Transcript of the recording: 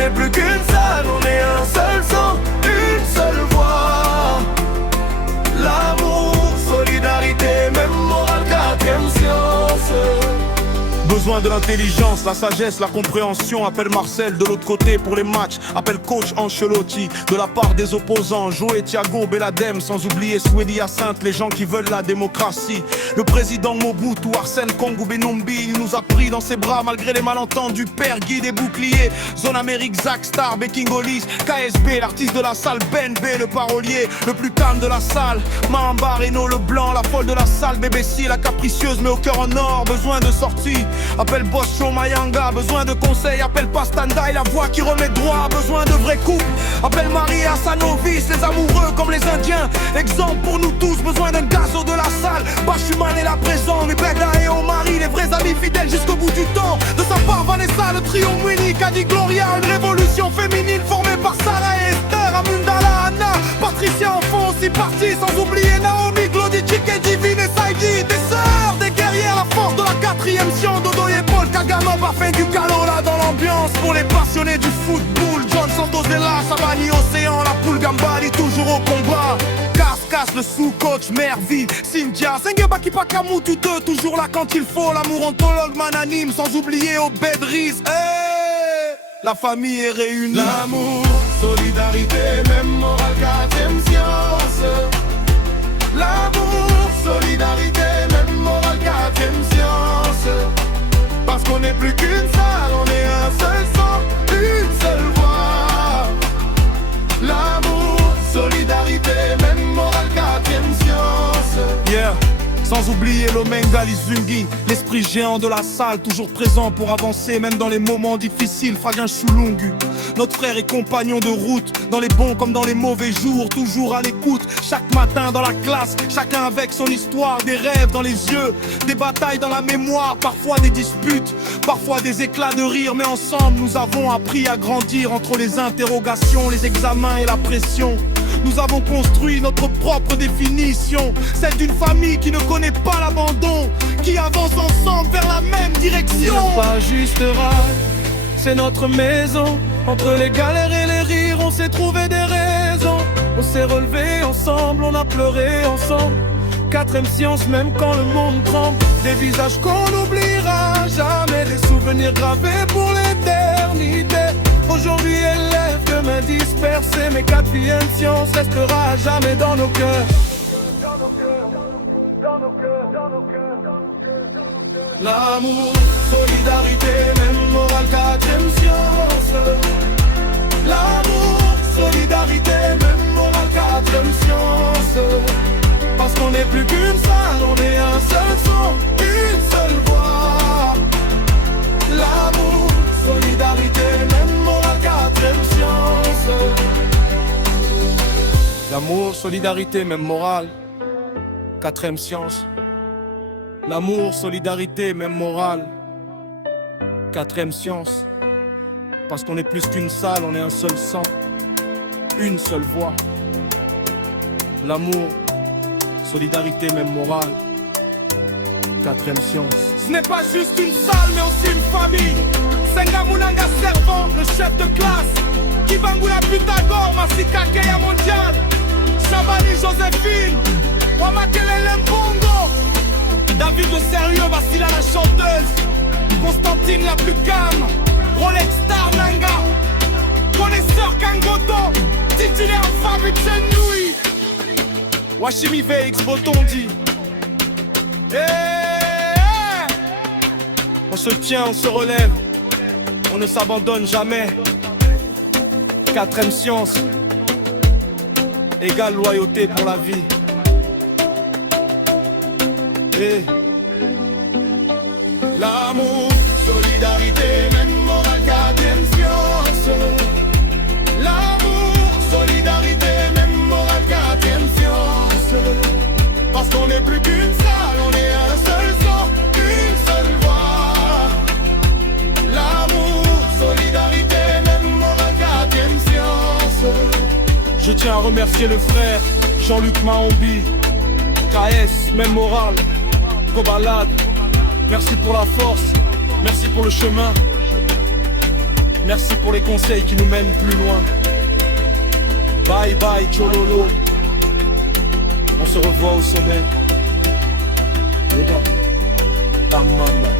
n'est plus qu'une seule, on est un seul sang, une seule voix. L'amour, solidarité, même morale, quatrième science. Besoin de l'intelligence, la sagesse, la compréhension. Appelle Marcel de l'autre côté pour les matchs. Appelle coach Ancelotti de la part des opposants. Joe, Thiago, Beladem, sans oublier Swedi Hyacinthe, les gens qui veulent la démocratie. Le président Mobutu, Arsène Kongou Benumbi, il nous a pris dans ses bras malgré les malentendus. Père Guy des boucliers, Zone Amérique, Zach Star, Beking Olis, KSB, l'artiste de la salle, Ben B, le parolier, le plus calme de la salle. Mahamba, Reno, le blanc, la folle de la salle, BBC, la capricieuse mais au cœur en or, besoin de sortie. Appelle Boss Show Mayanga, besoin de conseils. Appelle Pastanda et la voix qui remet droit. Besoin de vrais couples. Appelle Maria Sanovis, les amoureux comme les Indiens. Exemple pour nous tous, besoin d'un gazo de la salle. Bachuman est là présent, mais Beda et Omari, les vrais amis fidèles jusqu'au bout du temps. De sa part Vanessa, le trio Winnie, Kadi Gloria, une révolution féminine formée par Sarah et Esther, Amundala, Anna, Patricia en font aussi partie. Sans oublier Naomi, Glody, Chick et Divine et Saïdi. Des sœurs, des guerrières, la force de la quatrième science. Dodo et Paul Kagame a fait du calot là dans l'ambiance. Pour les passionnés du football, John Santos est là, Chavani Océan, la poule Gambari toujours au combat. Casse, le sous-coach, Mervi, Cynthia, Sengeba Kipakamu, tout eux, toujours là quand il faut. L'amour ontologue, mananime, sans oublier au Bedriz. Hey, la famille est réunie. L'amour, solidarité, même morale, quatrième science. L'amour, solidarité, même morale, quatrième science. Parce qu'on n'est plus qu'une salle, on est un seul sang, une seule voix. L'amour, solidarité, même morale, quatrième science. Yeah. Sans oublier l'Omenga Lizungi, l'esprit géant de la salle, toujours présent pour avancer, même dans les moments difficiles. Fragin Chulungu, notre frère et compagnon de route, dans les bons comme dans les mauvais jours, toujours à l'écoute. Chaque matin dans la classe, chacun avec son histoire, des rêves dans les yeux, des batailles dans la mémoire, parfois des disputes, parfois des éclats de rire. Mais ensemble, nous avons appris à grandir entre les interrogations, les examens et la pression. Nous avons construit notre propre définition, celle d'une famille qui ne connaît pas l'abandon, qui avance ensemble vers la même direction. Pas juste rage, c'est notre maison. Entre les galères et les rires, on s'est trouvé des raisons. On s'est relevé ensemble, on a pleuré ensemble. Quatrième science, même quand le monde tremble. Des visages qu'on n'oubliera jamais, des souvenirs gravés pour l'éternité. Aujourd'hui élève, demain dispersé, mais quatrième science restera à jamais dans nos cœurs. L'amour, solidarité, même morale, quatrième science. L'amour, solidarité, même morale, quatrième science. Parce qu'on n'est plus qu'une salle, on est un seul sang, une seule voix. L'amour, solidarité, même morale, quatrième science. L'amour, solidarité, même morale, quatrième science. L'amour, solidarité, même morale, quatrième science. Parce qu'on est plus qu'une salle, on est un seul sang, une seule voix. L'amour, solidarité, même morale, quatrième science. Ce n'est pas juste une salle, mais aussi une famille. Senga Munanga servant, le chef de classe. Kibangula Pythagore, Masika Keya mondial. Chavani Joséphine, Wamakelele Mbongo. David le sérieux, Vassila la chanteuse. Constantine la plus calme. Rolex Star Nanga. Connaisseur Kangoto. Titulaire Fabi Tchendoui. Washimi VX Botondi. On se tient, on se relève, on ne s'abandonne jamais. Quatrième science, égale loyauté pour la vie. Et l'amour, solidarité, même morale, quatrième science. L'amour, solidarité, même morale, quatrième science. Parce qu'on n'est plus qu'une salle, on est un seul sang, une seule voix. L'amour, solidarité, même morale, quatrième science. je tiens à remercier le frère Jean-Luc Mahombi, KS, même morale, Cobalade. Merci pour la force, merci pour le chemin. Merci pour les conseils qui nous mènent plus loin. Bye bye Chololo. On se revoit au sommet. Ta maman.